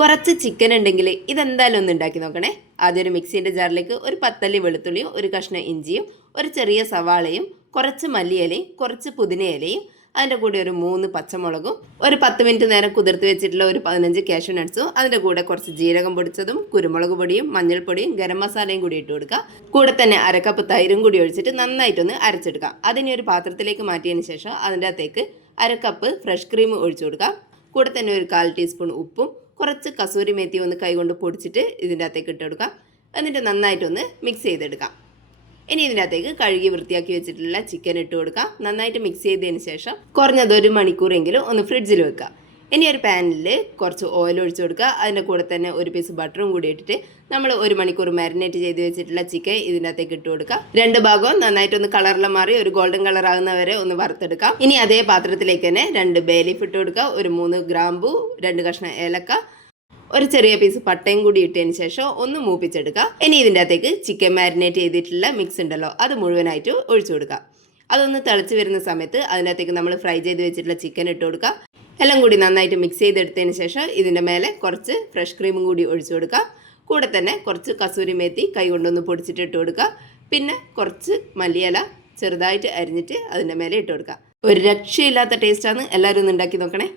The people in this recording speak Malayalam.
കുറച്ച് ചിക്കൻ ഉണ്ടെങ്കിൽ ഇതെന്തായാലും ഒന്ന് ഉണ്ടാക്കി നോക്കണേ. ആദ്യം ഒരു മിക്സിൻ്റെ ജാറിലേക്ക് ഒരു 10 അല്ലി വെളുത്തുള്ളിയും ഒരു കഷ്ണം ഇഞ്ചിയും ഒരു ചെറിയ സവാളയും കുറച്ച് മല്ലിയിലയും കുറച്ച് പുതിനയിലയും അതിൻ്റെ കൂടെ ഒരു 3 പച്ചമുളകും ഒരു 10 മിനിറ്റ് നേരം കുതിർത്ത് വെച്ചിട്ടുള്ള ഒരു 15 കാഷ്യൂ നട്ട്സും അതിൻ്റെ കൂടെ കുറച്ച് ജീരകം പൊടിച്ചതും കുരുമുളക് പൊടിയും മഞ്ഞൾപ്പൊടിയും ഗരം മസാലയും കൂടി ഇട്ട് കൊടുക്കുക. കൂടെ തന്നെ അരക്കപ്പ് തൈരും കൂടി ഒഴിച്ചിട്ട് നന്നായിട്ടൊന്ന് അരച്ചെടുക്കുക. അതിനെ ഒരു പാത്രത്തിലേക്ക് മാറ്റിയതിന് ശേഷം അതിൻ്റെ അകത്തേക്ക് അരക്കപ്പ് ഫ്രഷ് ക്രീം ഒഴിച്ചു കൊടുക്കുക. കൂടെ തന്നെ ഒരു 1/4 ടീസ്പൂൺ ഉപ്പും കുറച്ച് കസൂരി മേത്തി ഒന്ന് കൈകൊണ്ട് പൊടിച്ചിട്ട് ഇതിൻ്റെ അകത്തേക്ക് ഇട്ട് കൊടുക്കാം. എന്നിട്ട് നന്നായിട്ടൊന്ന് മിക്സ് ചെയ്തെടുക്കാം. ഇനി ഇതിൻ്റെ അകത്തേക്ക് കഴുകി വൃത്തിയാക്കി വെച്ചിട്ടുള്ള ചിക്കൻ ഇട്ട് കൊടുക്കാം. നന്നായിട്ട് മിക്സ് ചെയ്തതിന് ശേഷം കുറഞ്ഞത് 1 മണിക്കൂറെങ്കിലും ഒന്ന് ഫ്രിഡ്ജിൽ വെക്കുക. ഇനി ഒരു പാനിൽ കുറച്ച് ഓയിൽ ഒഴിച്ചു കൊടുക്കുക. അതിൻ്റെ കൂടെ തന്നെ ഒരു പീസ് ബട്ടറും കൂടി ഇട്ടിട്ട് നമ്മൾ 1 മണിക്കൂർ മാരിനേറ്റ് ചെയ്ത് വെച്ചിട്ടുള്ള ചിക്കൻ ഇതിൻ്റെ അകത്തേക്ക് ഇട്ട് കൊടുക്കുക. 2 ഭാഗവും നന്നായിട്ടൊന്ന് കളറെല്ലാം മാറി ഒരു ഗോൾഡൻ കളർ ആകുന്നവരെ ഒന്ന് വറുത്തെടുക്കാം. ഇനി അതേ പാത്രത്തിലേക്ക് തന്നെ 2 ബേ ലീഫ് ഇട്ട് കൊടുക്കുക, ഒരു 3 ഗ്രാമ്പു, 2 കഷ്ണം ഏലക്ക, ഒരു ചെറിയ പീസ് പട്ടയും കൂടി ഇട്ടതിന് ശേഷം ഒന്ന് മൂപ്പിച്ചെടുക്കുക. ഇനി ഇതിൻ്റെ അകത്തേക്ക് ചിക്കൻ മാരിനേറ്റ് ചെയ്തിട്ടുള്ള മിക്സ് ഉണ്ടല്ലോ അത് മുഴുവനായിട്ട് ഒഴിച്ചു കൊടുക്കുക. അതൊന്ന് തിളച്ച് വരുന്ന സമയത്ത് അതിൻ്റെ അകത്തേക്ക് നമ്മൾ ഫ്രൈ ചെയ്ത് വെച്ചിട്ടുള്ള ചിക്കൻ ഇട്ട് കൊടുക്കുക. എല്ലാം കൂടി നന്നായിട്ട് മിക്സ് ചെയ്തെടുത്തതിന് ശേഷം ഇതിൻ്റെ മേലെ കുറച്ച് ഫ്രഷ് ക്രീമും കൂടി ഒഴിച്ചു കൊടുക്കുക. കൂടെ തന്നെ കുറച്ച് കസൂരി മേത്തി കൈ കൊണ്ടൊന്ന് പൊടിച്ചിട്ട് ഇട്ട് കൊടുക്കുക. പിന്നെ കുറച്ച് മല്ലിയില ചെറുതായിട്ട് അരിഞ്ഞിട്ട് അതിൻ്റെ മേലെ ഇട്ട് കൊടുക്കുക. ഒരു രക്ഷയില്ലാത്ത ടേസ്റ്റാണ്. എല്ലാവരും ഒന്ന് ഉണ്ടാക്കി നോക്കണേ.